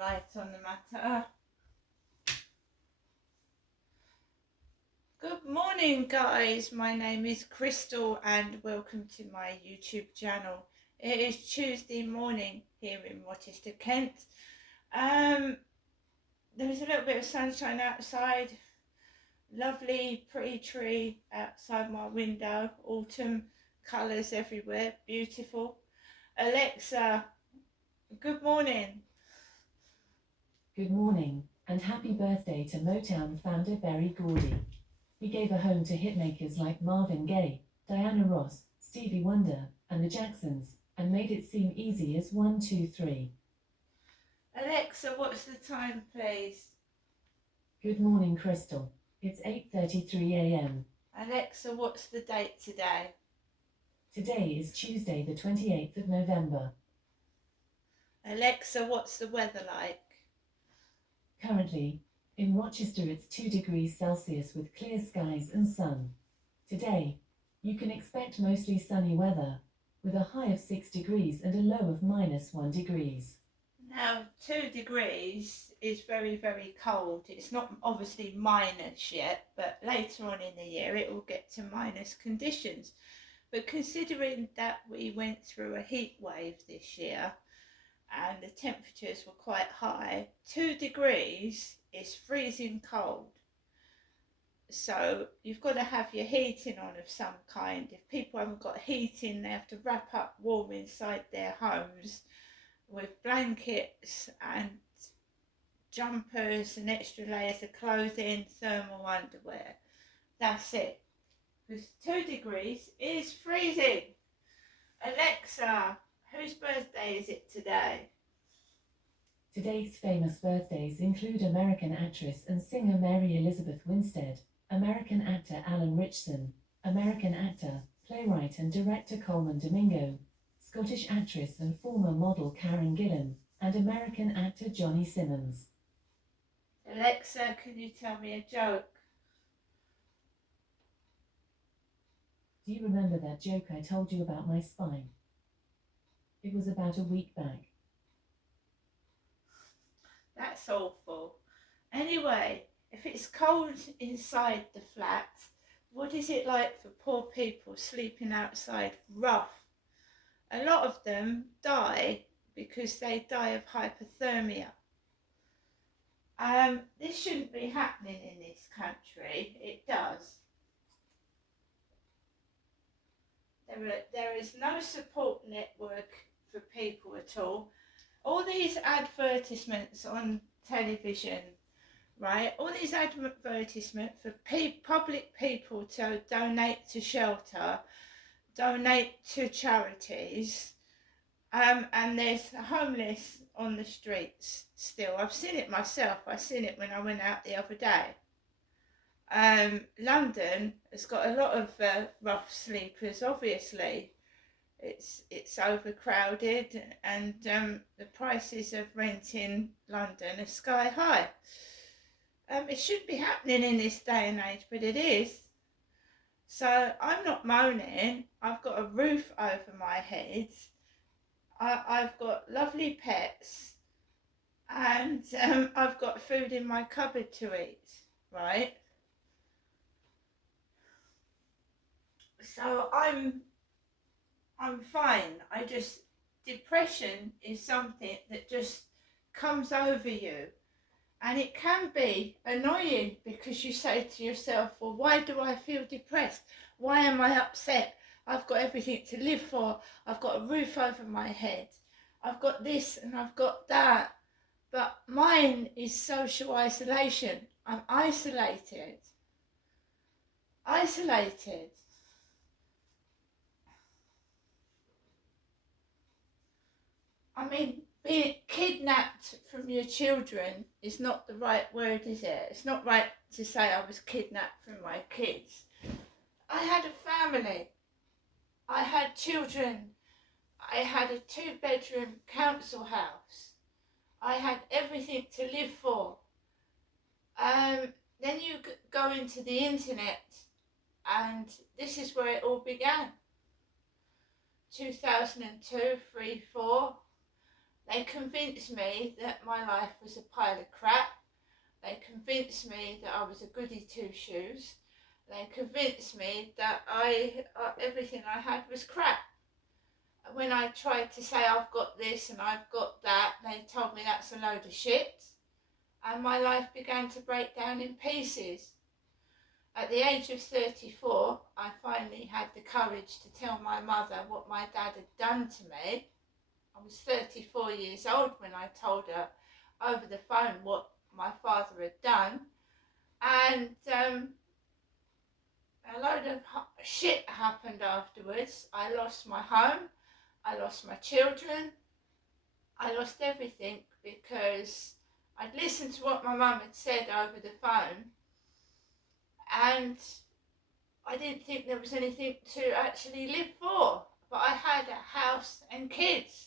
light on the matter. Good morning, guys. My name is Crystal and welcome to my YouTube channel. It is Tuesday morning here in Rochester, Kent. There's a little bit of sunshine outside. Lovely pretty tree outside my window. Autumn colours everywhere. Beautiful. Alexa, good morning. Good morning, and happy birthday to Motown founder Berry Gordy. He gave a home to hitmakers like Marvin Gaye, Diana Ross, Stevie Wonder, and the Jacksons, and made it seem easy as 1, 2, 3. Alexa, what's the time, please? Good morning, Crystal. It's 8:33 a.m. Alexa, what's the date today? Today is Tuesday, the 28th of November. Alexa, what's the weather like? Currently, in Rochester it's 2 degrees Celsius with clear skies and sun. Today, you can expect mostly sunny weather, with a high of 6 degrees and a low of -1 degrees. Now, 2 degrees is very, very cold. It's not obviously minus yet, but later on in the year it will get to minus conditions. But considering that we went through a heat wave this year and the temperatures were quite high, 2 degrees is freezing cold. So you've got to have your heating on of some kind. If people haven't got heating, they have to wrap up warm inside their homes with blankets and jumpers and extra layers of clothing, thermal underwear. That's it. Because 2 degrees is freezing. Alexa, whose birthday is it today? Today's famous birthdays include American actress and singer Mary Elizabeth Winstead, American actor Alan Ritchson, American actor, playwright and director Coleman Domingo, Scottish actress and former model Karen Gillan, and American actor Johnny Simmons. Alexa, can you tell me a joke? Do you remember that joke I told you about my spine? It was about a week back. That's awful. Anyway, if it's cold inside the flat, what is it like for poor people sleeping outside rough? A lot of them die because they die of hypothermia. This shouldn't be happening in this country. It does. There is no support network for people at all. All these advertisements on television, right? All these advertisements for public people to donate to shelter, donate to charities, and there's homeless on the streets still. I've seen it myself. I seen it when I went out the other day. London has got a lot of rough sleepers, obviously. It's overcrowded, and the prices of rent in London are sky high. It shouldn't be happening in this day and age, but it is. So I'm not moaning. I've got a roof over my head. I've got lovely pets, and I've got food in my cupboard to eat, right? So I'm fine. Depression is something that just comes over you, and it can be annoying because you say to yourself, well, why do I feel depressed? Why am I upset? I've got everything to live for. I've got a roof over my head. I've got this and I've got that. But mine is social isolation. I'm isolated. Isolated. I mean, being kidnapped from your children is not the right word, is it? It's not right to say I was kidnapped from my kids. I had a family. I had children. I had a 2-bedroom council house. I had everything to live for. Then you go into the internet, and this is where it all began. 2002, 3, 4. They convinced me that my life was a pile of crap. They convinced me that I was a goody two-shoes. They convinced me that everything I had was crap. When I tried to say I've got this and I've got that, they told me that's a load of shit. And my life began to break down in pieces. At the age of 34, I finally had the courage to tell my mother what my dad had done to me. I was 34 years old when I told her over the phone what my father had done. And a load of shit happened afterwards. I lost my home, I lost my children, I lost everything because I'd listened to what my mum had said over the phone, and I didn't think there was anything to actually live for. But I had a house and kids.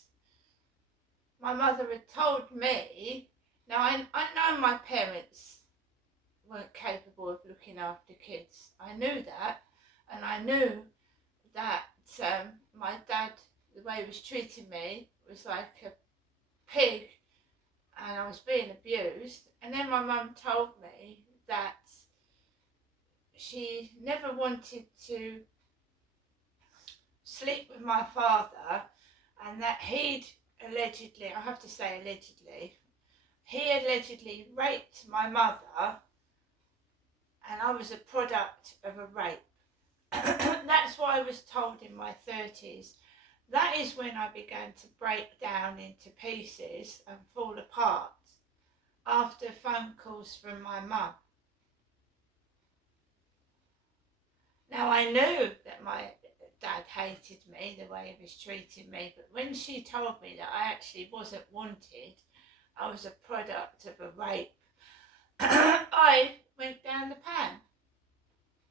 My mother had told me, now I know my parents weren't capable of looking after kids. I knew that, and I knew that my dad, the way he was treating me, was like a pig, and I was being abused. And then my mum told me that she never wanted to sleep with my father, and that he'd allegedly, I have to say allegedly, he allegedly raped my mother, and I was a product of a rape. That's what I was told in my 30s. That is when I began to break down into pieces and fall apart after phone calls from my mum. Now I knew that my dad hated me, the way he was treating me, but when she told me that I actually wasn't wanted, I was a product of a rape, I went down the pan.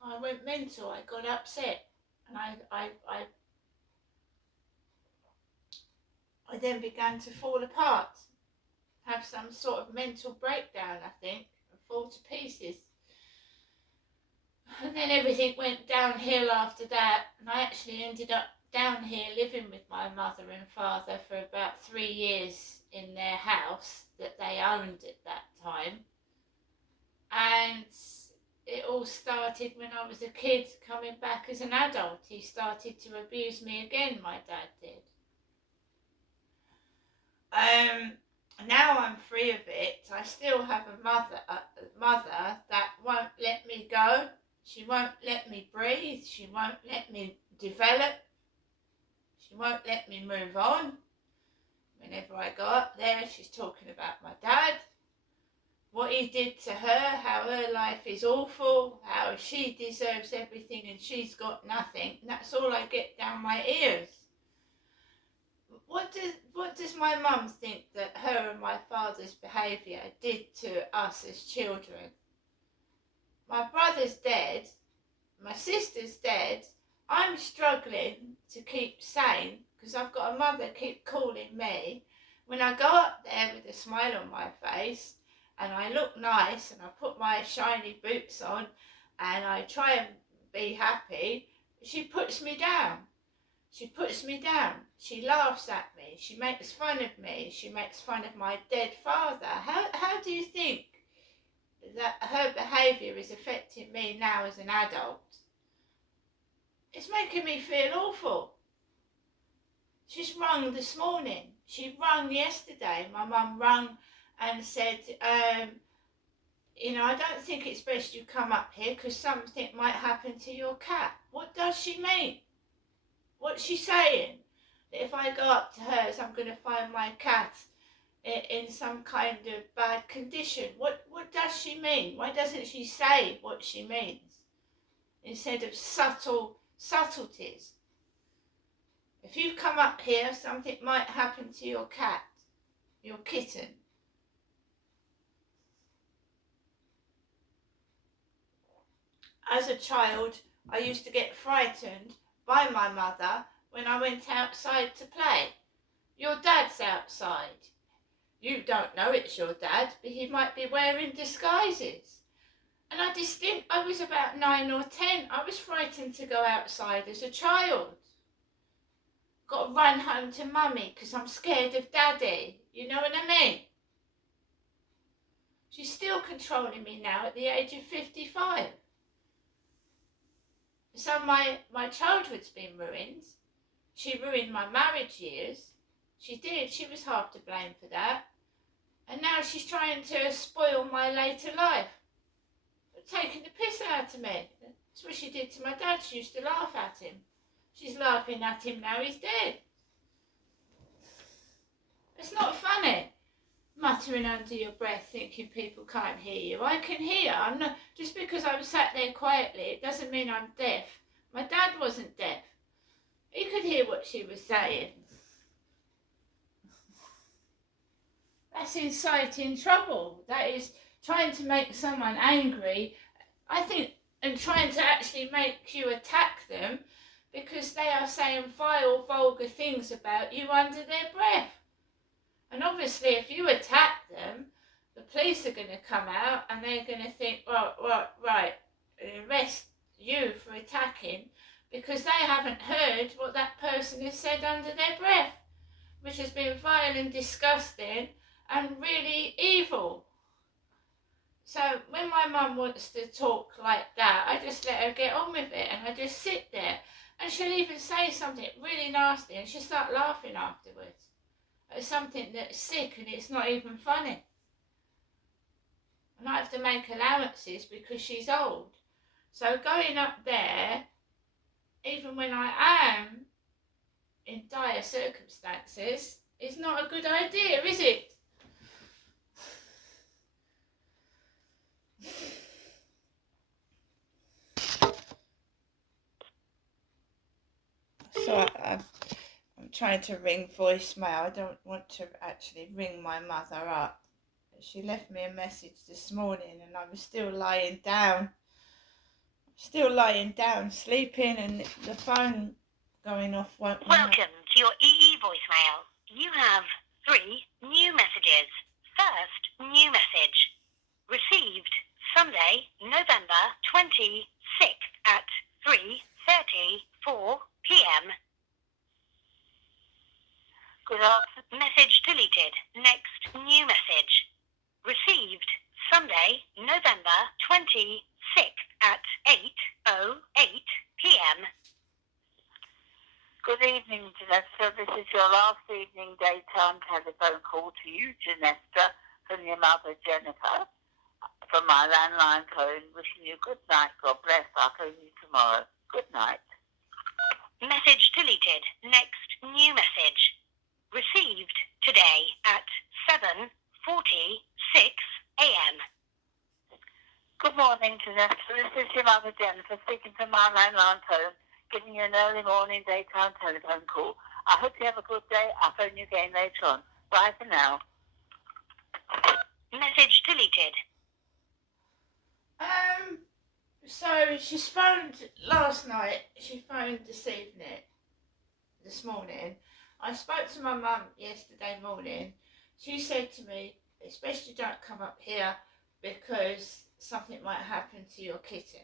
I went mental, I got upset, and I then began to fall apart, have some sort of mental breakdown, I think, and fall to pieces. And then everything went downhill after that, and I actually ended up down here living with my mother and father for about 3 years in their house that they owned at that time. And it all started when I was a kid coming back as an adult. He started to abuse me again, my dad did. Now I'm free of it. I still have a mother that won't let me go. She won't let me breathe. She won't let me develop. She won't let me move on. Whenever I go up there, she's talking about my dad, what he did to her, how her life is awful, how she deserves everything and she's got nothing. And that's all I get down my ears. What does my mum think that her and my father's behaviour did to us as children? My brother's dead, my sister's dead, I'm struggling to keep sane because I've got a mother keep calling me. When I go up there with a smile on my face and I look nice and I put my shiny boots on and I try and be happy, she puts me down. She puts me down. She laughs at me. She makes fun of me. She makes fun of my dead father. How do you think that her behaviour is affecting me now as an adult? It's making me feel awful. She's rung this morning. She rung yesterday. My mum rung and said, I don't think it's best you come up here because something might happen to your cat. What does she mean? What's she saying? That if I go up to hers, I'm going to find my cat in some kind of bad condition. What does she mean? Why doesn't she say what she means instead of subtleties? If you come up here, something might happen to your cat, your kitten. As a child, I used to get frightened by my mother when I went outside to play. Your dad's outside. You don't know it's your dad, but he might be wearing disguises. And I was about 9 or 10. I was frightened to go outside as a child. got to run home to mummy because I'm scared of daddy. You know what I mean? She's still controlling me now at the age of 55. So my childhood's been ruined. She ruined my marriage years. She did. She was half to blame for that. And now she's trying to spoil my later life. Taking the piss out of me. That's what she did to my dad. She used to laugh at him. She's laughing at him now he's dead. It's not funny. Muttering under your breath, thinking people can't hear you. I can hear. I'm not. Just because I was sat there quietly, it doesn't mean I'm deaf. My dad wasn't deaf. He could hear what she was saying. That's inciting trouble. That is trying to make someone angry, I think, and trying to actually make you attack them because they are saying vile, vulgar things about you under their breath. And obviously, if you attack them, the police are going to come out and they're going to think, well, right, arrest you for attacking because they haven't heard what that person has said under their breath, which has been vile and disgusting and really evil. So when my mum wants to talk like that, I just let her get on with it and I just sit there and she'll even say something really nasty and she'll start laughing afterwards. It's something that's sick and it's not even funny. And I have to make allowances because she's old. So going up there, even when I am in dire circumstances, is not a good idea, is it? So I'm trying to ring voicemail. I don't want to actually ring my mother up. She left me a message this morning and I was still lying down, sleeping, and the phone going off won't. Welcome to your EE voicemail. You have 3 new messages. First new message. Received Sunday, November 26th at 3:34 p.m. Good afternoon. Message deleted. Next new message. Received Sunday, November 26th at 8:08 p.m. Good evening, Janessa. This is your last evening daytime telephone call to you, Janessa, from your mother, Jennifer, from my landline phone. Wishing you good night. God bless. I'll phone you tomorrow. Good night. Message deleted. Next new message. Received today at 7:46 a.m. Good morning, Janessa. This is your mother, Jennifer, speaking from my landline phone, giving you an early morning daytime telephone call. I hope you have a good day. I'll phone you again later on. Bye for now. Message deleted. So she's phoned last night. She phoned this morning. I spoke to my mum yesterday morning. She said to me, it's best you don't come up here because something might happen to your kitten.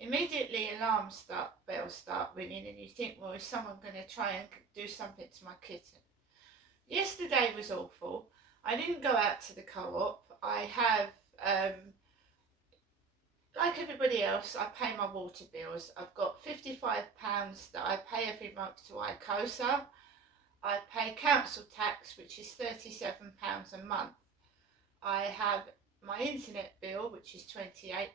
Immediately bells start ringing and you think, well, is someone going to try and do something to my kitten? Yesterday was awful. I didn't go out to the co-op. I have, like everybody else, I pay my water bills. I've got £55 that I pay every month to ICOSA. I pay council tax, which is £37 a month. I have my internet bill, which is £28,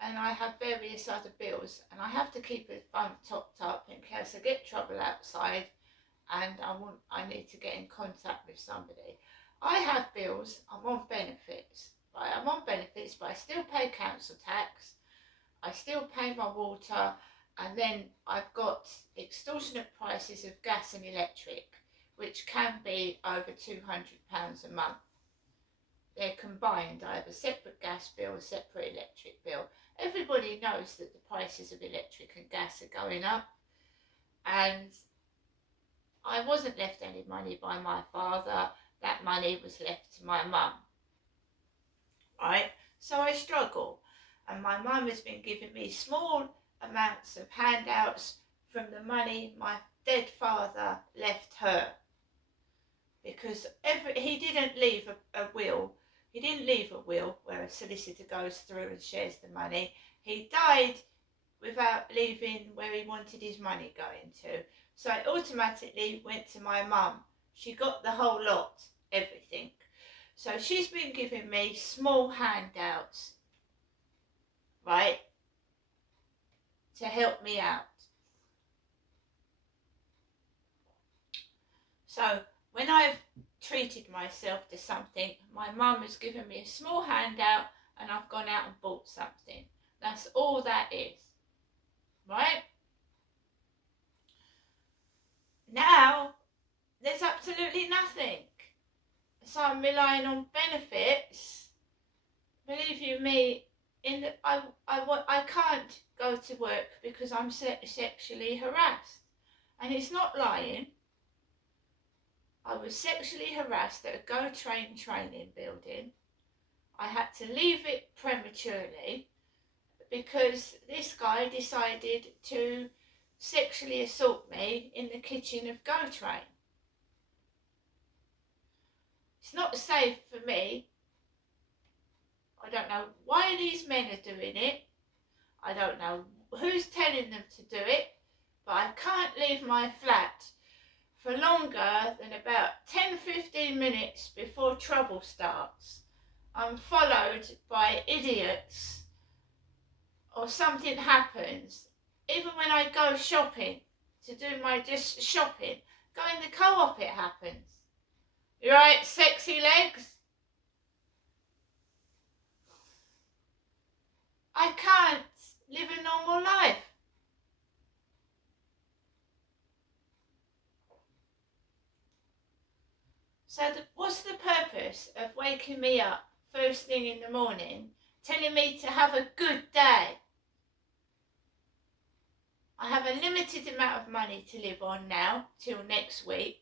and I have various other bills, and I have to keep the phone topped up in case I get trouble outside and I need to get in contact with somebody. I have bills. I'm on benefits, right? I'm on benefits, but I still pay council tax. I still pay my water, and then I've got extortionate prices of gas and electric, which can be over £200 a month. They're combined. I have a separate gas bill, a separate electric bill. Everybody knows that the prices of electric and gas are going up, and I wasn't left any money by my father. That money was left to my mum, right? So I struggle, and my mum has been giving me small amounts of handouts from the money my dead father left her, because he didn't leave a will. He didn't leave a will where a solicitor goes through and shares the money. He died without leaving where he wanted his money going to. So it automatically went to my mum. She got the whole lot, everything. So she's been giving me small handouts, right, to help me out. So when I've treated myself to something, my mum has given me a small handout and I've gone out and bought something. That's all that is, right? Now, there's absolutely nothing. So I'm relying on benefits. Believe you me, I can't go to work because I'm sexually harassed. And it's not lying. I was sexually harassed at a Go Train training building. I had to leave it prematurely because this guy decided to sexually assault me in the kitchen of Go Train. It's not safe for me. I don't know why these men are doing it. I don't know who's telling them to do it, but I can't leave my flat for longer than about 10-15 minutes before trouble starts. I'm followed by idiots or something happens. Even when I go shopping, to do my just shopping, go in the co-op, it happens. You right, sexy legs? I can't live a normal life. So what's the purpose of waking me up first thing in the morning, telling me to have a good day? I have a limited amount of money to live on now, till next week.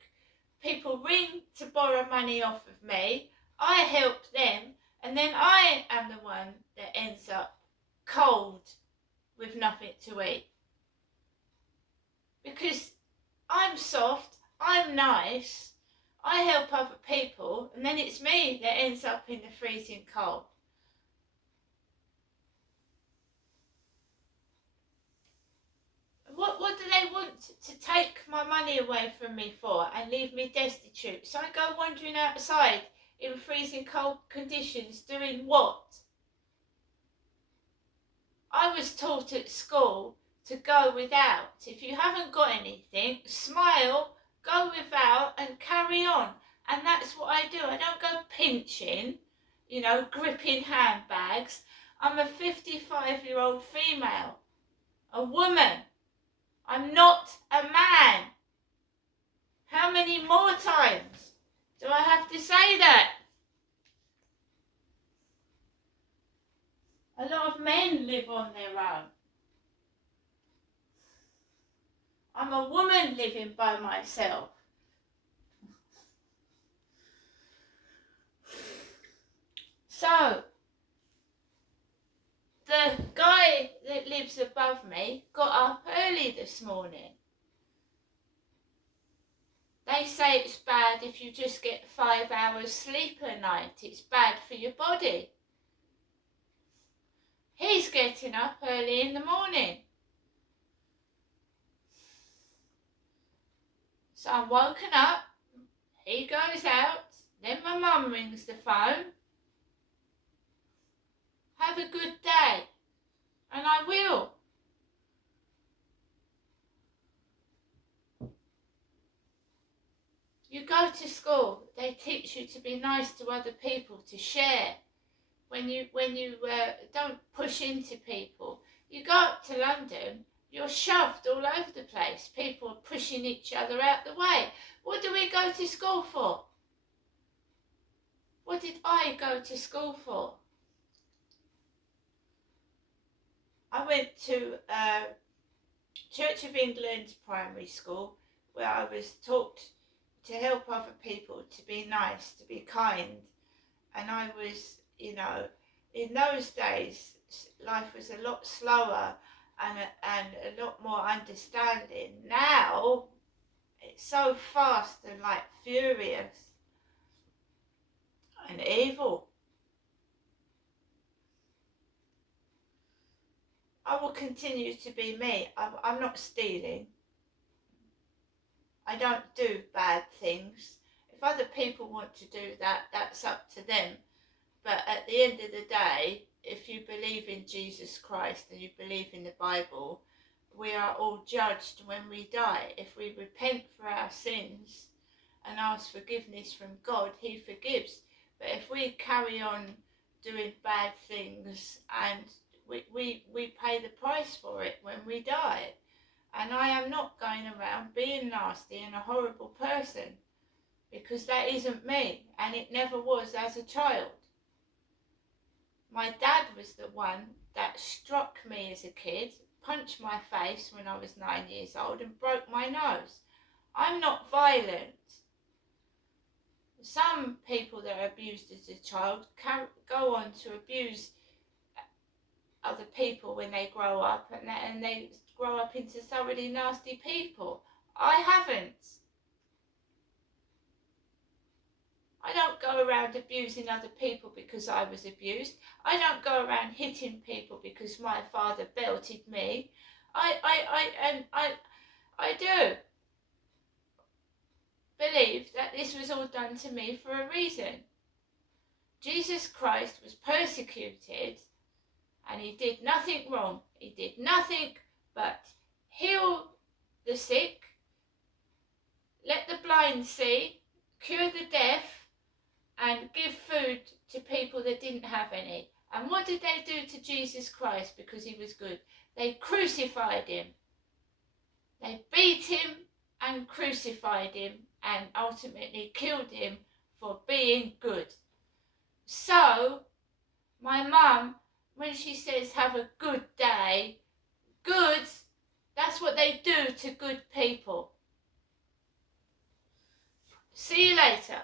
People ring to borrow money off of me. I help them, and then I am the one that ends up cold with nothing to eat. Because I'm soft, I'm nice, I help other people, and then it's me that ends up in the freezing cold. What do they want to take my money away from me for and leave me destitute? So I go wandering outside in freezing cold conditions doing what? I was taught at school to go without. If you haven't got anything, smile, go without and carry on. And that's what I do. I don't go pinching, gripping handbags. I'm a 55-year-old female, a woman. I'm not a man. How many more times do I have to say that? A lot of men live on their own. I'm a woman living by myself. So, the guy that lives above me got up early this morning. They say it's bad if you just get 5 hours sleep a night. It's bad for your body. He's getting up early in the morning. So I'm woken up, he goes out, then my mum rings the phone. Have a good day. And I will. You go to school, they teach you to be nice to other people, to share. When you don't push into people. You go up to London, you're shoved all over the place. People are pushing each other out the way. What do we go to school for? What did I go to school for? I went to Church of England primary school where I was taught to help other people, to be nice, to be kind. And I was, in those days, life was a lot slower and a lot more understanding. Now, It's so fast and like furious and evil. I will continue to be me. I'm not stealing. I don't do bad things. If other people want to do that, that's up to them. But at the end of the day, if you believe in Jesus Christ and you believe in the Bible, we are all judged when we die. If we repent for our sins and ask forgiveness from God, he forgives. But if we carry on doing bad things, and we pay the price for it when we die. And I am not going around being nasty and a horrible person, because that isn't me, and it never was as a child. My dad was the one that struck me as a kid, punched my face when I was 9 years old, and broke my nose. I'm not violent. Some people that are abused as a child can go on to abuse other people when they grow up, and they grow up into thoroughly nasty people. I haven't. I don't go around abusing other people because I was abused. I don't go around hitting people because my father belted me. I do believe that this was all done to me for a reason. Jesus Christ was persecuted and he did nothing wrong. He did nothing but heal the sick, let the blind see, cure the deaf, and give food to people that didn't have any. And what did they do to Jesus Christ because he was good? They crucified him. They beat him and crucified him and ultimately killed him for being good. So, my mum, when she says have a good day, good, that's what they do to good people. See you later.